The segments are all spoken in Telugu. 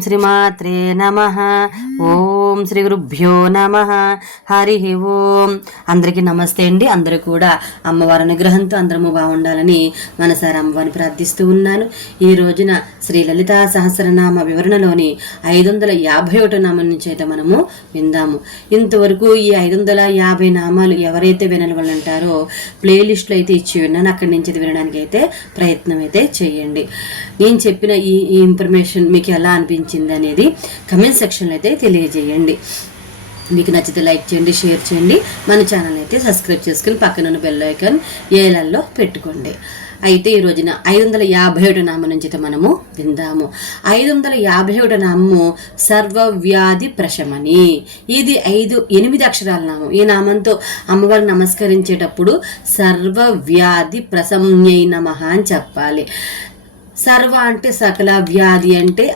శ్రీమాత్రే నమ. ఓ ఓం శ్రీ గురుభ్యో నమ. హరి ఓం. అందరికీ నమస్తే అండి. అందరూ కూడా అమ్మవారి అనుగ్రహంతో అందరము బాగుండాలని మనసారి అమ్మవారిని ప్రార్థిస్తూ ఉన్నాను. ఈ రోజున శ్రీ లలితా సహస్రనామ వివరణలోని ఐదు వందల యాభై ఒకటో నామం నుంచి అయితే మనము విందాము. ఇంతవరకు ఈ ఐదు వందల యాభై నామాలు ఎవరైతే వినవాలంటారో ప్లేలిస్ట్లో అయితే ఇచ్చి ఉన్నాను. అక్కడి నుంచి వినడానికి అయితే ప్రయత్నం అయితే చేయండి. నేను చెప్పిన ఈ ఈ ఇన్ఫర్మేషన్ మీకు ఎలా అనిపించింది అనేది కమెంట్ సెక్షన్లో అయితే తెలియజేయండి. మీకు నచ్చితే లైక్ చేయండి షేర్ చేయండి. మన ఛానల్ అయితే సబ్స్క్రైబ్ చేసుకుని పక్కన ఉన్న బెల్ ఐకాన్ ఏలల్లో పెట్టుకోండి. అయితే ఈ రోజున ఐదు వందల యాభై ఏడు నామ నుంచి మనము విందాము. ఐదు వందల యాభై ఏడు నామము సర్వవ్యాధి ప్రశమని. ఇది ఐదు ఎనిమిది అక్షరాల నామం. ఈ నామంతో అమ్మవారు నమస్కరించేటప్పుడు సర్వవ్యాధి ప్రసమ్యై నమ అని చెప్పాలి. సర్వ అంటే సకల వ్యాధి అంటే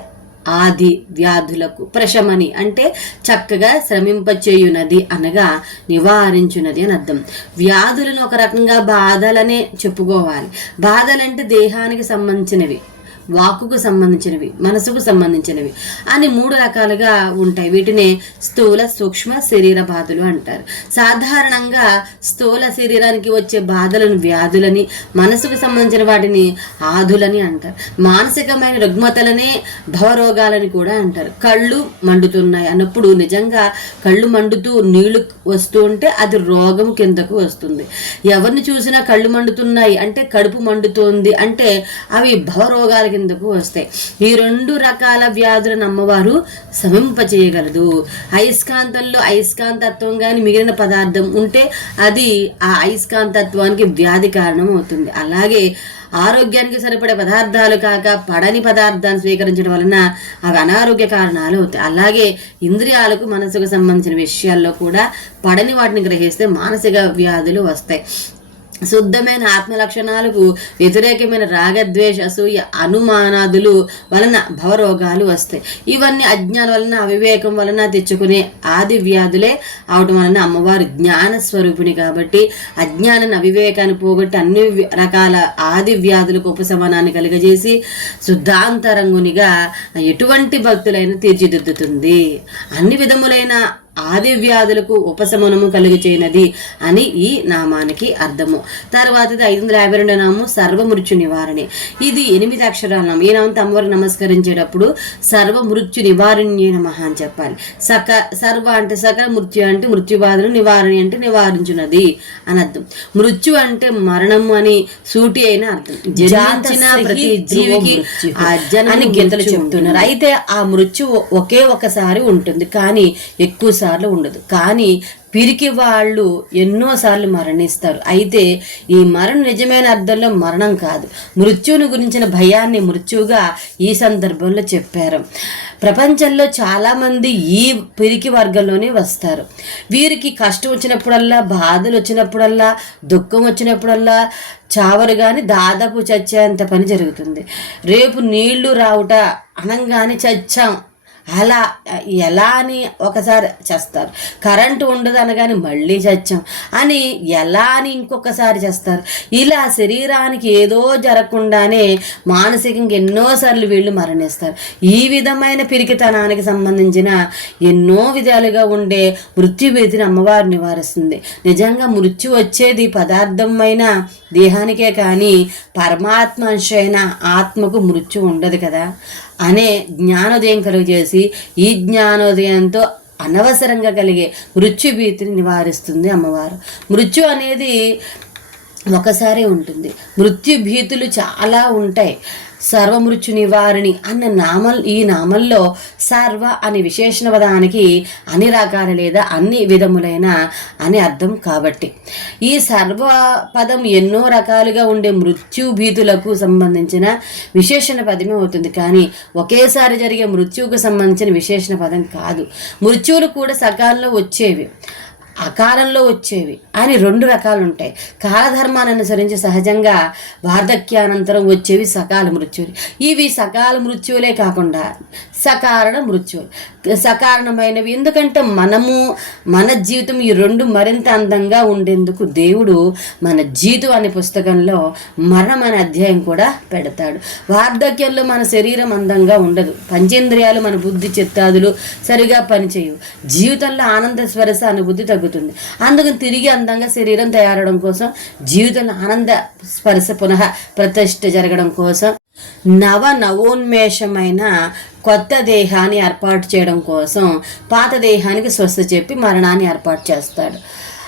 ఆది వ్యాధులకు ప్రశమని అంటే చక్కగా శ్రమింపచేయునది అనగా నివారించునది అని అర్థం. వ్యాధులను ఒక రకంగా బాధలనే చెప్పుకోవాలి. బాధలంటే దేహానికి సంబంధించినవి. వాకుకు సంబంధించినవి మనసుకు సంబంధించినవి అని మూడు రకాలుగా ఉంటాయి. వీటినే స్థూల సూక్ష్మ శరీర బాధలు అంటారు. సాధారణంగా స్థూల శరీరానికి వచ్చే బాధలను వ్యాధులని మనసుకు సంబంధించిన వాటిని ఆధులని అంటారు. మానసికమైన రుగ్మతలనే భవరోగాలని కూడా అంటారు. కళ్ళు మండుతున్నాయి అన్నప్పుడు నిజంగా కళ్ళు మండుతూ నీళ్ళు వస్తూ ఉంటే అది రోగం కిందకు వస్తుంది. ఎవరిని చూసినా కళ్ళు మండుతున్నాయి అంటే కడుపు మండుతోంది అంటే అవి భవరోగాలకి కిందకు వస్తాయి. ఈ రెండు రకాల వ్యాధులను అమ్మవారు సమింపచేయగలదు అయస్కాంతంలో అయస్కాంతత్వం కానీ మిగిలిన పదార్థం ఉంటే అది ఆ అయస్కాంతత్వానికి వ్యాధి కారణం అవుతుంది అలాగే ఆరోగ్యానికి సరిపడే పదార్థాలు కాక పడని పదార్థాన్ని స్వీకరించడం వలన అవి అనారోగ్య కారణాలు అవుతాయి. అలాగే ఇంద్రియాలకు మనసుకు సంబంధించిన విషయాల్లో కూడా పడని వాటిని గ్రహిస్తే మానసిక వ్యాధులు వస్తాయి. శుద్ధమైన ఆత్మ లక్షణాలకు వ్యతిరేకమైన రాగద్వేష అసూయ అనుమానాదులు వలన భవరోగాలు వస్తాయి. ఇవన్నీ అజ్ఞానం వలన అవివేకం వలన తెచ్చుకునే ఆది వ్యాధులే అవటం వలన అమ్మవారు జ్ఞాన స్వరూపిణి కాబట్టి అజ్ఞానాన్ని అవివేకాన్ని పోగొట్టి అన్ని రకాల ఆది వ్యాధులకు ఉపశమనాన్ని కలుగజేసి శుద్ధాంతరంగునిగా ఎటువంటి భక్తులైన తీర్చిదిద్దుతుంది. అన్ని విధములైన ఆది వ్యాధులకు ఉపశమనము కలుగు చేయనది అని ఈ నామానికి అర్థము. తర్వాతది ఐదు వందల యాభై రెండు నామము సర్వమృత్యు నివారణి. ఇది ఎనిమిది అక్షరాల నామం. ఈ నామంతో అమ్మవారికి నమస్కరించేటప్పుడు సర్వమృత్యు నివారణ్యే నమః అని చెప్పాలి. సక సర్వ అంటే సకల మృత్యు అంటే మృత్యు బాధను నివారణి అంటే నివారించున్నది అని అర్థం. మృత్యు అంటే మరణము అని సూటి అయిన అర్థం. జన్మించిన ప్రతి జీవికి ఆ జనాన్ని గీతలు చెప్తున్నారు. అయితే ఆ మృత్యు ఒకే ఒకసారి ఉంటుంది. కానీ ఎక్కువ సార్లు ఉండదు. కానీ పిరికి వాళ్ళు ఎన్నోసార్లు మరణిస్తారు. అయితే ఈ మరణం నిజమైన అర్థంలో మరణం కాదు. మృత్యువుని గురించిన భయాన్ని మృత్యువుగా ఈ సందర్భంలో చెప్పారు. ప్రపంచంలో చాలామంది ఈ పిరికి వర్గంలోనే వస్తారు. వీరికి కష్టం వచ్చినప్పుడల్లా బాధలు వచ్చినప్పుడల్లా దుఃఖం వచ్చినప్పుడల్లా చావరు కానీ దాదాపు చచ్చేంత పని జరుగుతుంది. రేపు నీళ్ళు రావుట అనంగానే చచ్చాం. అలా ఎలా అని ఒకసారి చేస్తారు. కరెంటు ఉండదు అనగానే మళ్ళీ చచ్చాం అని ఎలా అని ఇంకొకసారి చేస్తారు. ఇలా శరీరానికి ఏదో జరగకుండానే మానసికంగా ఎన్నోసార్లు వీళ్ళు మరణిస్తారు. ఈ విధమైన పిరికితనానికి సంబంధించిన ఎన్నో విధాలుగా ఉండే మృత్యు భీతిని అమ్మవారు నివారిస్తుంది. నిజంగా మృత్యు వచ్చేది పదార్థమైన దేహానికే కానీ పరమాత్మ అంశ అయిన ఆత్మకు మృత్యు ఉండదు కదా. అనే జ్ఞానోదయం కలుగజేసి ఈ జ్ఞానోదయంతో అనవసరంగా కలిగే మృత్యు భీతిని నివారిస్తుంది అమ్మవారు. మృత్యు అనేది ఒకసారి ఉంటుంది. మృత్యు భీతులు చాలా ఉంటాయి. సర్వమృత్యు నివారిణి అన్న నామల్ ఈ నామంలో సర్వ అనే విశేషణ పదానికి అన్ని రకాల లేదా అన్ని విధములైన అని అర్థం కాబట్టి. ఈ సర్వ పదం ఎన్నో రకాలుగా ఉండే మృత్యు భీతులకు సంబంధించిన విశేషణ పదమే అవుతుంది. కానీ ఒకేసారి జరిగే మృత్యువుకు సంబంధించిన విశేషణ పదం కాదు. మృత్యువులు కూడా సకాలంలో వచ్చేవి. అకాలంలో వచ్చేవి అని రెండు రకాలు ఉంటాయి కాలధర్మాన్ని అనుసరించి సహజంగా వార్ధక్యానంతరం వచ్చేవి సకాల మృత్యువులు. ఇవి సకాల మృత్యువులే కాకుండా సకారణ మృత్యువులు. సకారణమైనవి ఎందుకంటే మనము మన జీవితం ఈ రెండు మరింత అందంగా ఉండేందుకు దేవుడు మన జీవితం అనే పుస్తకంలో మరణం అనే అధ్యాయం కూడా పెడతాడు. వార్ధక్యంలో మన శరీరం అందంగా ఉండదు. పంచేంద్రియాలు మన బుద్ధి చిత్తాదులు సరిగా పనిచేయవు. జీవితంలో ఆనంద స్వరస అనుభూతి తగ్గుతుంది అందుకని తిరిగి అందంగా శరీరం తయారవడం కోసం జీవితంలో ఆనంద స్పర్శ పునః ప్రతిష్ట జరగడం కోసం నవ నవోన్మేషమైన కొత్త దేహాన్ని ఏర్పాటు చేయడం కోసం పాత దేహానికి స్వస్థ చెప్పి మరణాన్ని ఏర్పాటు చేస్తాడు.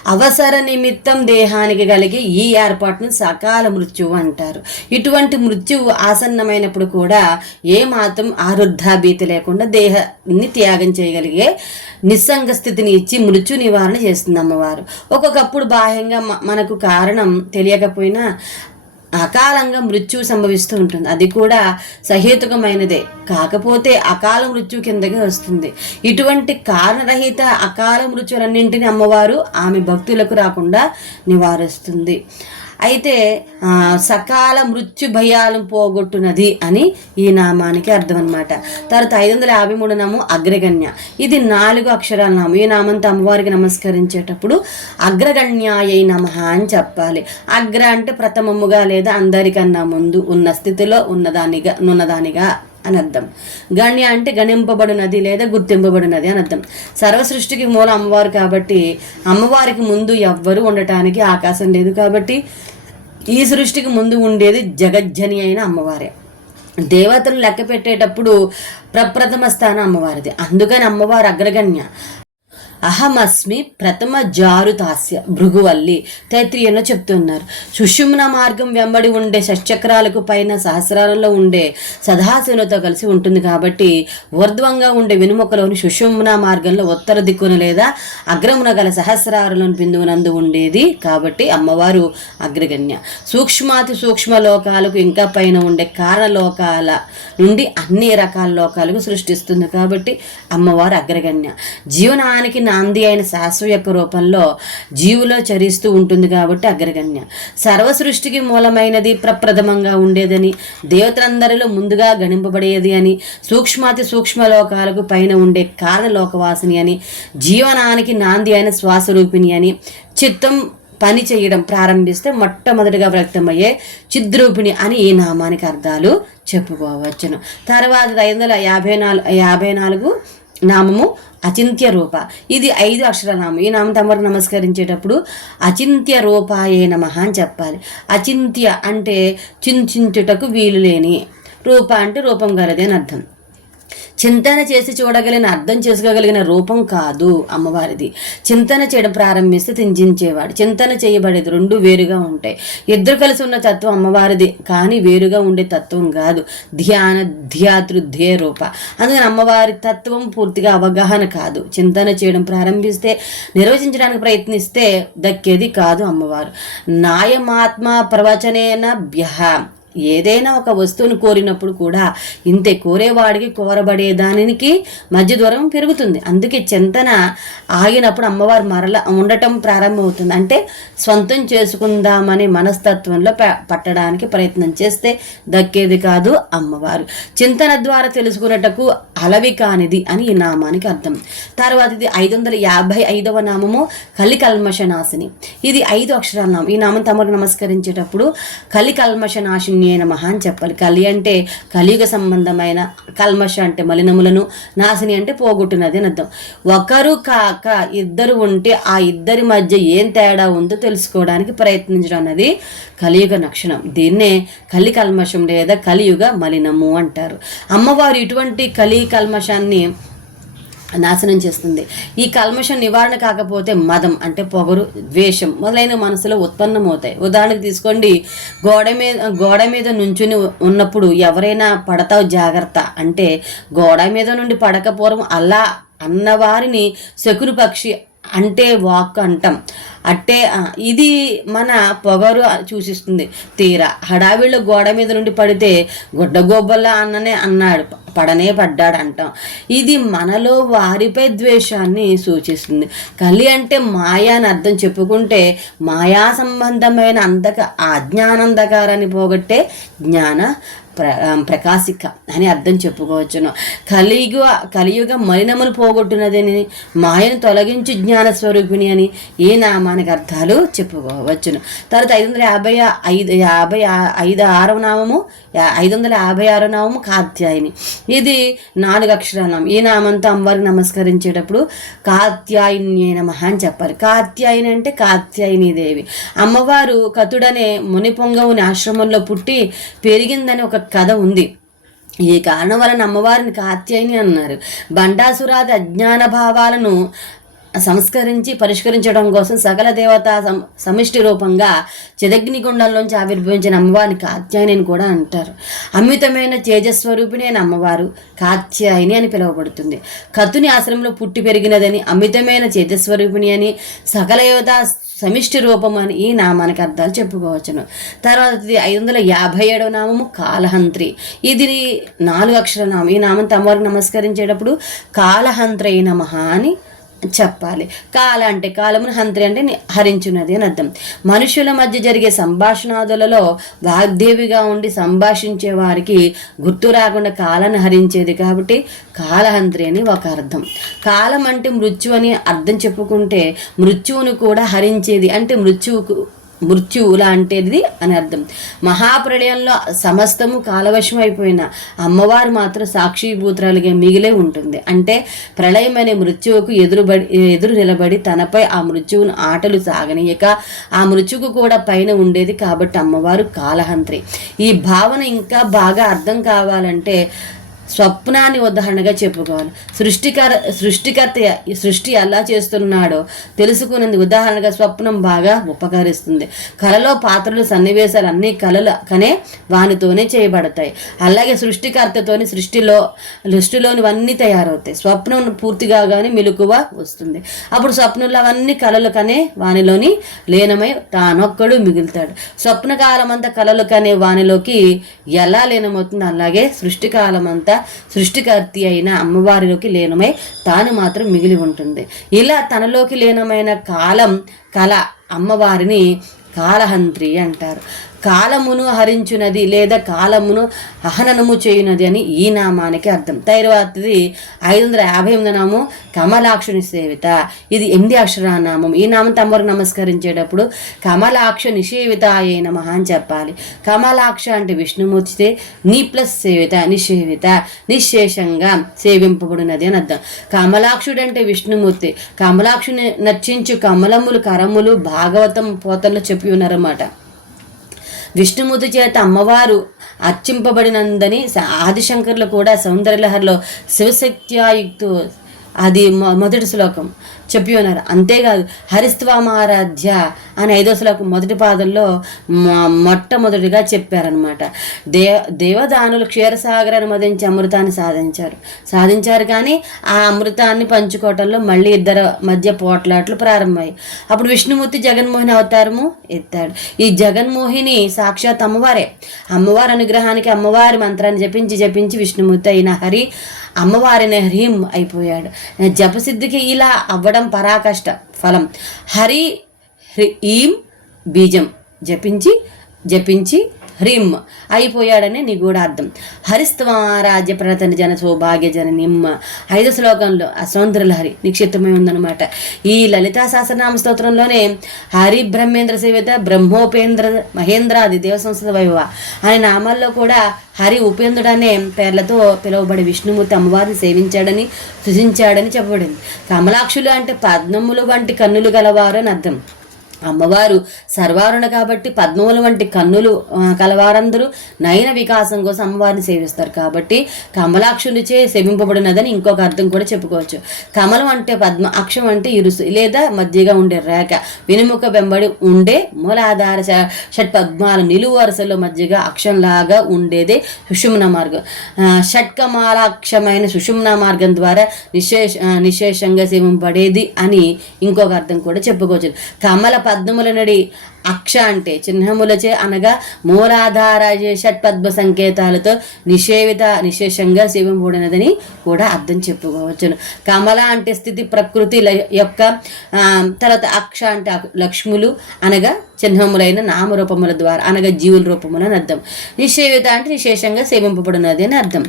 అవసర నిమిత్తం దేహానికి కలిగి ఈ ఏర్పాటును సకాల మృత్యువు అంటారు. ఇటువంటి మృత్యువు ఆసన్నమైనప్పుడు కూడా ఏ మాత్రం ఆరుద్ధాభీతి లేకుండా దేహాన్ని త్యాగం చేయగలిగే నిస్సంగ స్థితిని ఇచ్చి మృత్యు నివారణ చేస్తుంది అమ్మవారు. ఒక్కొక్కప్పుడు బాహ్యంగా మనకు కారణం తెలియకపోయినా అకాలంగా మృత్యు సంభవిస్తూ ఉంటుంది. అది కూడా సహేతుకమైనదే. కాకపోతే అకాల మృత్యు కిందకి వస్తుంది. ఇటువంటి కారణరహిత అకాల మృత్యులన్నింటినీ అమ్మవారు ఆమె భక్తులకు రాకుండా నివారిస్తుంది. అయితే సకాల మృత్యు భయాలు పోగొట్టునది అని ఈ నామానికి అర్థం అనమాట తర్వాత ఐదు వందల యాభై మూడు నామం అగ్రగణ్య. ఇది నాలుగు అక్షరాల నామం. ఈ నామంతో అమ్మవారికి నమస్కరించేటప్పుడు అగ్రగణ్యాయ నమ అని చెప్పాలి. అగ్ర అంటే ప్రథమముగా లేదా అందరికన్నా ముందు ఉన్న స్థితిలో ఉన్నదానిగా ఉన్నదానిగా అని అర్థం. గణ్య అంటే గణింపబడినది లేదా గుర్తింపబడినది అని అర్థం. సర్వ సృష్టికి మూల అమ్మవారు కాబట్టి అమ్మవారికి ముందు ఎవ్వరూ ఉండటానికి ఆకాశం లేదు కాబట్టి ఈ సృష్టికి ముందు ఉండేది జగజ్జని అయిన అమ్మవారే. దేవతలు లెక్క పెట్టేటప్పుడు ప్రప్రథమ స్థానం అమ్మవారిది. అందుకని అమ్మవారు అగ్రగణ్య. అహమస్మి ప్రథమ జారుతాస్య భృగువల్లి తైత్రీయంలో చెప్తున్నారు. సుషుమ్న మార్గం వెంబడి ఉండే షట్చక్రాలకు పైన సహస్రాలలో ఉండే సదాశివునితో కలిసి ఉంటుంది కాబట్టి ఊర్ధ్వంగా ఉండే వెనుముకలోని సుషుమ్న మార్గంలో ఉత్తర దిక్కున లేదా అగ్రమున గల సహస్రారులను బిందువునందు ఉండేది కాబట్టి అమ్మవారు అగ్రగణ్య. సూక్ష్మాతి సూక్ష్మ లోకాలకు ఇంకా పైన ఉండే కారణలోకాల నుండి అన్ని రకాల లోకాలకు సృష్టిస్తుంది కాబట్టి అమ్మవారు అగ్రగణ్య. జీవనానికి నాంది అయిన శాశ్వ యొక్క రూపంలో జీవులో చరిస్తూ ఉంటుంది కాబట్టి అగ్రగణ్య. సర్వ సృష్టికి మూలమైనది ప్రప్రథమంగా ఉండేదని దేవతలందరిలో ముందుగా గణింపబడేది అని సూక్ష్మాతి సూక్ష్మ లోకాలకు పైన ఉండే కాలలోకవాసిని అని జీవనానికి నాంది అయిన శ్వాసరూపిణి అని చిత్తం పని చేయడం ప్రారంభిస్తే మొట్టమొదటిగా వ్యక్తమయ్యే చిద్రూపిణి అని ఈ నామానికి అర్థాలు చెప్పుకోవచ్చును. తర్వాత ఐదు వందల యాభై నాలుగు యాభై నాలుగు నామము అచింత్య రూప. ఇది ఐదు అక్షరనామం ఈ నామం తమకు నమస్కరించేటప్పుడు అచింత్య రూపాయే నమ అని చెప్పాలి. అచింత్య అంటే చించుటకు వీలు లేని రూప అంటే రూపం గలదే అని అర్థం. చింతన చేసి చూడగలిగిన అర్థం చేసుకోగలిగిన రూపం కాదు అమ్మవారిది. చింతన చేయడం ప్రారంభిస్తే తింజించేవాడు చింతన చేయబడేది రెండు వేరుగా ఉంటాయి. ఇద్దరు కలిసి ఉన్న తత్వం అమ్మవారిది కానీ వేరుగా ఉండే తత్వం కాదు. ధ్యాన ధ్యాతృ ధ్యేయ రూప. అందుకని అమ్మవారి తత్వం పూర్తిగా అవగాహన కాదు. చింతన చేయడం ప్రారంభిస్తే నిర్వచించడానికి ప్రయత్నిస్తే దక్కేది కాదు అమ్మవారు. నాయమాత్మ ప్రవచనేన భ్యహ ఏదైనా ఒక వస్తువును కోరినప్పుడు కూడా ఇంతే కోరేవాడికి కోరబడే దానికి మధ్య దూరం పెరుగుతుంది. అందుకే చింతన ఆగినప్పుడు అమ్మవారు మరల ఉండటం ప్రారంభమవుతుంది. అంటే సొంతం చేసుకుందామనే మనస్తత్వంలో ప- పట్టడానికి ప్రయత్నం చేస్తే దక్కేది కాదు అమ్మవారు. చింతన ద్వారా తెలుసుకున్నటకు అలవి కానిది అని ఈ నామానికి అర్థం. తర్వాత ఇది ఐదు వందల యాభై ఐదవ నామము కలికల్మషనాశిని. ఇది ఐదు అక్షరాల నామం. ఈ నామం తమకు నమస్కరించేటప్పుడు కలికల్మషనాశిని నేను మహాన్ మహా అని చెప్పాలి. కలి అంటే కలియుగ సంబంధమైన కల్మష అంటే మలినములను నాశిని అంటే పోగొట్టినది అని అర్థం. ఒకరు కాక ఇద్దరు ఉంటే ఆ ఇద్దరి మధ్య ఏం తేడా ఉందో తెలుసుకోవడానికి ప్రయత్నించడం అన్నది కలియుగ లక్షణం దీన్నే కలి కల్మషం లేదా కలియుగ మలినము అంటారు. అమ్మవారు ఇటువంటి కలి కల్మషాన్ని నాశనం చేస్తుంది. ఈ కల్మషం నివారణ కాకపోతే మదం అంటే పొగరు ద్వేషం మొదలైన మనసులో ఉత్పన్నమవుతాయి. ఉదాహరణకు తీసుకోండి. గోడ మీద గోడ మీద నుంచుని ఉన్నప్పుడు ఎవరైనా పడతావు జాగ్రత్త? అంటే గోడ మీద నుండి పడకపోవడం అలా అన్నవారిని శకుని పక్షి అంటే వాక్ అంటాం అట్టే ఇది మన పొగరు సూచిస్తుంది. తీరా హడావిళ్ళు గోడ మీద నుండి పడితే గుడ్డగోబ్బల్లా అన్ననే అన్నాడు. పడనే పడ్డాడు అంటాం ఇది మనలో వారిపై ద్వేషాన్ని సూచిస్తుంది. కలి అంటే మాయా అని అర్థం చెప్పుకుంటే మాయా సంబంధమైన అంధక అజ్ఞానందకారాన్ని అజ్ఞానంధకారాన్ని పోగొట్టే జ్ఞాన ప్ర ప్రకాశిక అని అర్థం చెప్పుకోవచ్చును. కలియుగ కలియుగ మలినములు పోగొట్టునదని మాయను తొలగించి జ్ఞాన స్వరూపిణి అని ఏ నామానికి అర్థాలు చెప్పుకోవచ్చును. తర్వాత ఐదు వందల యాభై ఐదు యాభై ఐదు ఆరవ నామము ఐదు వందల యాభై ఆరో నామము కాత్యాయని. ఇది నాలుగు అక్షరాల నామం. ఈ నామంతో అమ్మవారికి నమస్కరించేటప్పుడు కాత్యాయని నమః అని చెప్పాలి. కాత్యాయని అంటే కాత్యాయని దేవి. అమ్మవారు కతుడనే ముని పొంగవుని ఆశ్రమంలో పుట్టి పెరిగిందని ఒక కథ ఉంది. ఈ కారణం వలన అమ్మవారిని కాత్యాయని అన్నారు. బండాసురాది అజ్ఞాన భావాలను సంస్కరించి పరిష్కరించడం కోసం సకల దేవత సం సమిష్టి రూపంగా చిదగ్నిగుండంలోంచి ఆవిర్భవించిన అమ్మవారిని కాత్యాయని అని కూడా అంటారు. అమితమైన తేజస్వరూపిణి అయిన అమ్మవారు కాత్యాయని అని పిలువబడుతుంది. కత్తుని ఆశ్రమంలో పుట్టి పెరిగినదని అమితమైన తేజస్వరూపిణి అని సకల దేవత సమిష్టి రూపం అని ఈ నామానికి అర్థాలు చెప్పుకోవచ్చును. తర్వాత ఇది ఐదు వందల యాభై ఏడవ నామము కాలహంత్రి ఇది నాలుగు అక్షర నామం. ఈ నామం తమవారికి నమస్కరించేటప్పుడు కాలహంత్రై నమ అని చెప్పాలి. కాల అంటే కాలమును హంత్రి అంటే హరించున్నది అని అర్థం. మనుషుల మధ్య జరిగే సంభాషణాదులలో వాగ్దేవిగా ఉండి సంభాషించే వారికి గుర్తు రాకుండా కాలాన్ని హరించేది కాబట్టి కాలహంత్రి అని ఒక అర్థం. కాలం అంటే మృత్యు అని అర్థం చెప్పుకుంటే మృత్యువును కూడా హరించేది అంటే మృత్యువుకు మృత్యువు లాంటిది అని అర్థం. మహాప్రళయంలో సమస్తము కాలవశం అయిపోయిన అమ్మవారు మాత్రం సాక్షిభూతురాలుగా మిగిలే ఉంటుంది. అంటే ప్రళయం అనే మృత్యువుకు ఎదురుబడి ఎదురు నిలబడి తనపై ఆ మృత్యువును ఆటలు సాగనీయక ఆ మృత్యుకు కూడా పైన ఉండేది కాబట్టి అమ్మవారు కాలహంత్రి ఈ భావన ఇంకా బాగా అర్థం కావాలంటే స్వప్నాన్ని ఉదాహరణగా చెప్పుకోవాలి. సృష్టికర సృష్టికర్త సృష్టి ఎలా చేస్తున్నాడో తెలుసుకునేందుకు ఉదాహరణగా స్వప్నం బాగా ఉపకరిస్తుంది. కళలో పాత్రలు సన్నివేశాలు అన్ని కళలు కనే వానితోనే చేయబడతాయి. అలాగే సృష్టికర్తతోని సృష్టిలో సృష్టిలోనివన్నీ తయారవుతాయి. స్వప్నం పూర్తిగా కానీ మెలకువ వస్తుంది. అప్పుడు స్వప్నంలో అవన్నీ కళలు కనే వానిలోని లీనమై తానొక్కడు మిగులుతాడు. స్వప్నకాలం అంతా కళలు కనే వానిలోకి ఎలా లీనమవుతుందో అలాగే సృష్టికాలం అంతా సృష్టికర్తి అయిన అమ్మవారిలోకి లీనమై తాను మాత్రం మిగిలి ఉంటుంది. ఇలా తనలోకి లీనమైన కాలం కళ అమ్మవారిని కాలహంత్రి అంటారు. కాలమును హరించునది లేదా కాలమును హననము చేయునది అని ఈ నామానికి అర్థం. తర్వాతది ఐదు వందల యాభై ఎనిమిది నామం కమలాక్షుని సేవిత. ఇది ఎనిమిది అక్షర నామం. ఈ నామం తమరు నమస్కరించేటప్పుడు కమలాక్ష నిషేవిత అయి నమ అని చెప్పాలి. కమలాక్ష అంటే విష్ణుమూర్తి నీ ప్లస్ సేవిత నిషేవిత నిశేషంగా సేవింపబడినది అని అర్థం. కమలాక్షుడు అంటే విష్ణుమూర్తి. కమలాక్షుని నర్చించు కమలములు కరములు భాగవతం పోతల్లో చెప్పి ఉన్నారన్నమాట. విష్ణుమూర్తి చేత అమ్మవారు అర్చింపబడినందని ఆదిశంకర్లు కూడా సౌందర్యలహరిలో శివశక్త్యాయుక్తు అది మొ- మొదటి శ్లోకం. చెప్పి ఉన్నారు అంతేకాదు హరిస్వామారాధ్య అని ఐదో మొదటి పాదంలో మొట్టమొదటిగా చెప్పారనమాట దే దేవదానులు క్షీరసాగరాన్ని మదించి అమృతాన్ని సాధించారు. సాధించారు కానీ ఆ అమృతాన్ని పంచుకోవటంలో మళ్ళీ ఇద్దరు మధ్య పోట్లాట్లు ప్రారంభమయ్యాయి. అప్పుడు విష్ణుమూర్తి జగన్మోహిని అవతారము ఎత్తాడు. ఈ జగన్మోహిని సాక్షాత్ అమ్మవారే. అమ్మవారి అనుగ్రహానికి అమ్మవారి మంత్రాన్ని జపించి జపించి విష్ణుమూర్తి అయిన హరి అమ్మవారిని హ్రీం అయిపోయాడు. జపసిద్ధికి ఇలా అవ్వడం పరాకష్ట ఫలం. హరి హ్రీం బీజం. జపించి జపించి హ్రీం అయిపోయాడని నిగూఢార్థం హరిస్తవారాజ్య ప్రతన జన సౌభాగ్య జన నిమ్మ. ఐదు శ్లోకంలో ఆ సౌందర్యలహరి నిక్షిప్తమై ఉందన్నమాట. ఈ లలితా సహస్రనామ స్తోత్రంలోనే హరి బ్రహ్మేంద్ర సేవిత బ్రహ్మోపేంద్ర మహేంద్రాది దేవ సంస్థ వైభవ. అనే నామాల్లో కూడా హరి ఉపేంద్రుడు అనే పేర్లతో పిలువబడి విష్ణుమూర్తి అమ్మవారిని సేవించాడని సృజించాడని చెప్పబడింది. కమలాక్షులు అంటే పద్మములు వంటి కన్నులు గలవారు అని అర్థం. అమ్మవారు సర్వారుణ కాబట్టి పద్మముల వంటి కన్నులు కలవారందరూ నయన వికాసం కోసం అమ్మవారిని సేవిస్తారు. కాబట్టి కమలాక్షునిచే సేవింపబడినదని ఇంకొక అర్థం కూడా చెప్పుకోవచ్చు. కమలం అంటే పద్మ అక్షం అంటే ఇరుసు లేదా మధ్యగా ఉండే రేఖ. వెనుముక వెంబడి ఉండే మూలాధార షట్ పద్మాల నిలువు వరుసలో మధ్యగా అక్షంలాగా ఉండేదే సుషుమ్న మార్గం. షట్కమాలాక్షమైన సుషుమ్న మార్గం ద్వారా నిశేష నిశేషంగా సేవింపబడేది అని ఇంకొక అర్థం కూడా చెప్పుకోవచ్చు. కమల పద్మముల నడి అక్ష అంటే చిహ్నములచే అనగా మూలాధార షట్పద్మ సంకేతాలతో నిషేవిత నిశేషంగా సేవింపబడినదని కూడా అర్థం చెప్పుకోవచ్చును. కమల అంటే స్థితి ప్రకృతి యొక్క తర్వాత అక్ష అంటే లక్ష్ములు అనగా చిహ్నములైన నామరూపముల ద్వారా అనగా జీవుల రూపములు అని అర్థం. నిషేవిత అంటే నిశేషంగా సేవింపబడినది అని అర్థం.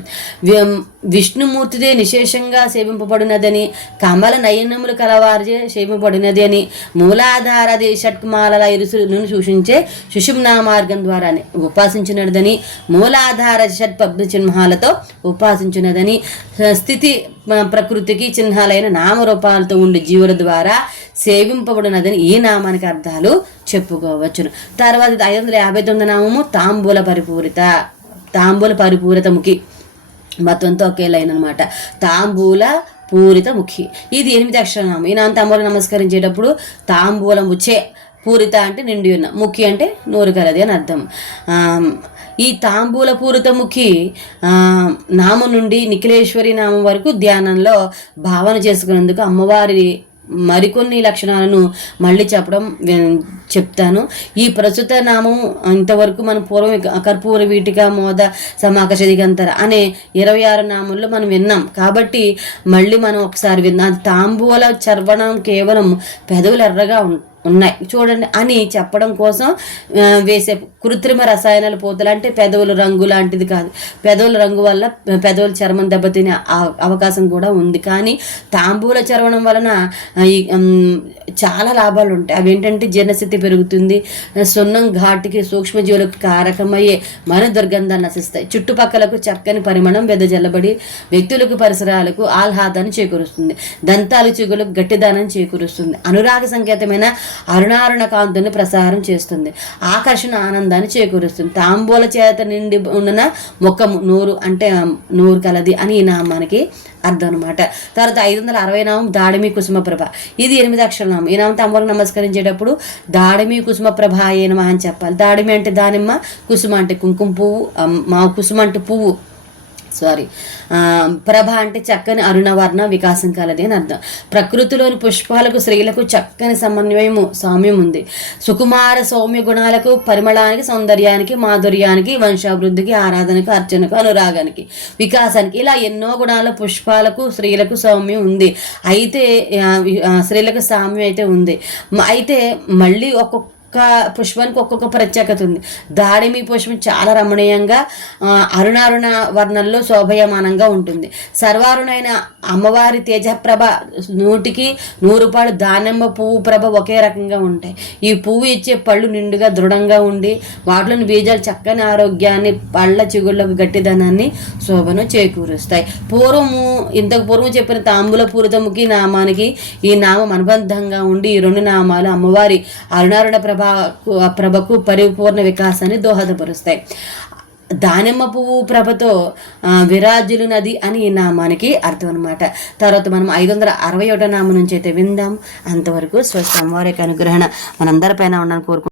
విష్ణుమూర్తిదే నిశేషంగా సేవింపబడినదని కమల నయనములు కలవారిచే సేవింపబడినది అని మూలాధారది షట్మాలల ఇరుసులను సూచించే సుషుమ్నా మార్గం ద్వారా ఉపాసించినదని మూలాధార షట్ పద్మ చిహ్నాలతో ఉపాసించినదని స్థితి ప్రకృతికి చిహ్నాలైన నామరూపాలతో ఉండే జీవుల ద్వారా సేవింపబడినదని ఈ నామానికి అర్థాలు చెప్పుకోవచ్చును. తర్వాత ఐదు వందల యాభై తొమ్మిది నామము తాంబూల పరిపూరిత తాంబూల పరిపూరిత ముఖి మొత్తంతో ఒకే లైన్ అనమాట తాంబూల పూరిత ముఖి ఇది ఎనిమిది అక్షరనామం ఈ నామ నమస్కరించేటప్పుడు తాంబూలం వచ్చే పూరిత అంటే నిండి ఉన్న. ముఖి అంటే నోరు కలది అని అర్థం. ఈ తాంబూల పూరిత ముఖి నామం నుండి నిఖిలేశ్వరి నామం వరకు ధ్యానంలో భావన చేసుకునేందుకు అమ్మవారి మరికొన్ని లక్షణాలను మళ్ళీ చెప్పడం చెప్తాను. ఈ ప్రస్తుత నామం ఇంతవరకు మనం పూర్వం కర్పూర వీటిక మోద సమాకర్ష దిగంతర అనే ఇరవై ఆరు నామంలో మనం విన్నాం. కాబట్టి మళ్ళీ మనం ఒకసారి విన్నాం తాంబూల చర్వణం కేవలం పెదవులు ఎర్రగా ఉంటుంది ఉన్నాయి. చూడండి అని చెప్పడం కోసం వేసే కృత్రిమ రసాయనాల పూతలు అంటే పెదవుల రంగు లాంటిది కాదు. పెదవుల రంగు వల్ల పెదవుల చర్మం దెబ్బతినే అవకాశం కూడా ఉంది. కానీ తాంబూల చర్మం వలన ఈ చాలా లాభాలు ఉంటాయి. అవి ఏంటంటే జీర్ణశక్తి పెరుగుతుంది సున్నం ఘాటికి సూక్ష్మజీవులకు కారకమయ్యే మన దుర్గంధాన్ని నశిస్తాయి. చుట్టుపక్కలకు చక్కని పరిమాణం వెదజల్లబడి వ్యక్తులకు పరిసరాలకు ఆహ్లాదాన్ని చేకూరుస్తుంది. దంతాలు చిగులకు గట్టిదానం చేకూరుస్తుంది. అనురాగ సంకేతమైన అరుణారుణ కాంతుని ప్రసారం చేస్తుంది. ఆకర్షణ ఆనందాన్ని చేకూరుస్తుంది. తాంబూల చేత నిండి ఉన్న ముఖము నోరు అంటే నూరు కలది అని ఈ నామానికి అర్థం అనమాట తర్వాత ఐదు వందల అరవై నామం దాడిమి కుసుమప్రభ. ఇది ఎనిమిది అక్షర నామం. ఈ నామం తాంబూలం నమస్కరించేటప్పుడు దాడిమి కుసుమప్రభ ఏనమా అని చెప్పాలి. దాడిమి అంటే దానిమ్మ కుసుమ అంటే కుంకుమ పువ్వు మా కుసుమ అంటే పువ్వు. సారీ. ప్రభ అంటే చక్కని అరుణవర్ణ వికాసం కలది అని అర్థం. ప్రకృతిలోని పుష్పాలకు స్త్రీలకు చక్కని సమన్వయము సామ్యం ఉంది. సుకుమార సౌమ్య గుణాలకు పరిమళానికి సౌందర్యానికి మాధుర్యానికి వంశాభివృద్ధికి ఆరాధనకు అర్చనకు అనురాగానికి వికాసానికి ఇలా ఎన్నో గుణాల పుష్పాలకు స్త్రీలకు సౌమ్యం ఉంది. అయితే స్త్రీలకు సామ్యం అయితే ఉంది. అయితే మళ్ళీ ఒక్కొక్క ఒక్క పుష్పానికి ఒక్కొక్క ప్రత్యేకత ఉంది. దాడిమి పుష్పం చాలా రమణీయంగా అరుణారుణ వర్ణంలో శోభయమానంగా ఉంటుంది. సర్వారుణైన అమ్మవారి తేజప్రభ నూటికి నూరుపాడు దానిమ్మ పువ్వు ప్రభ ఒకే రకంగా ఉంటాయి. ఈ పువ్వు ఇచ్చే పళ్ళు నిండుగా దృఢంగా ఉండి వాటిలోని బీజాలు చక్కని ఆరోగ్యాన్ని పళ్ళ చిగుళ్ళకు గట్టిదనాన్ని శోభను చేకూరుస్తాయి. పూర్వము ఇంతకు పూర్వం చెప్పిన తాంబూల పూరితముకి నామానికి ఈ నామం అనుబంధంగా ఉండి ఈ రెండు నామాలు అమ్మవారి అరుణారుణ ప్రభ ప్రభకు పరిపూర్ణ వికాసాన్ని దోహదపరుస్తాయి. దానిమ్మ పువ్వు ప్రభతో విరాజులు నది అని ఈ నామానికి అర్థం అనమాట తర్వాత మనం ఐదు వందల అరవై ఒకటో నామం నుంచి అయితే విందాం. అంతవరకు స్వస్థ అమ్మవారి యొక్క అనుగ్రహణ మనందరిపైన ఉండాలని కోరుకుంటున్నాం.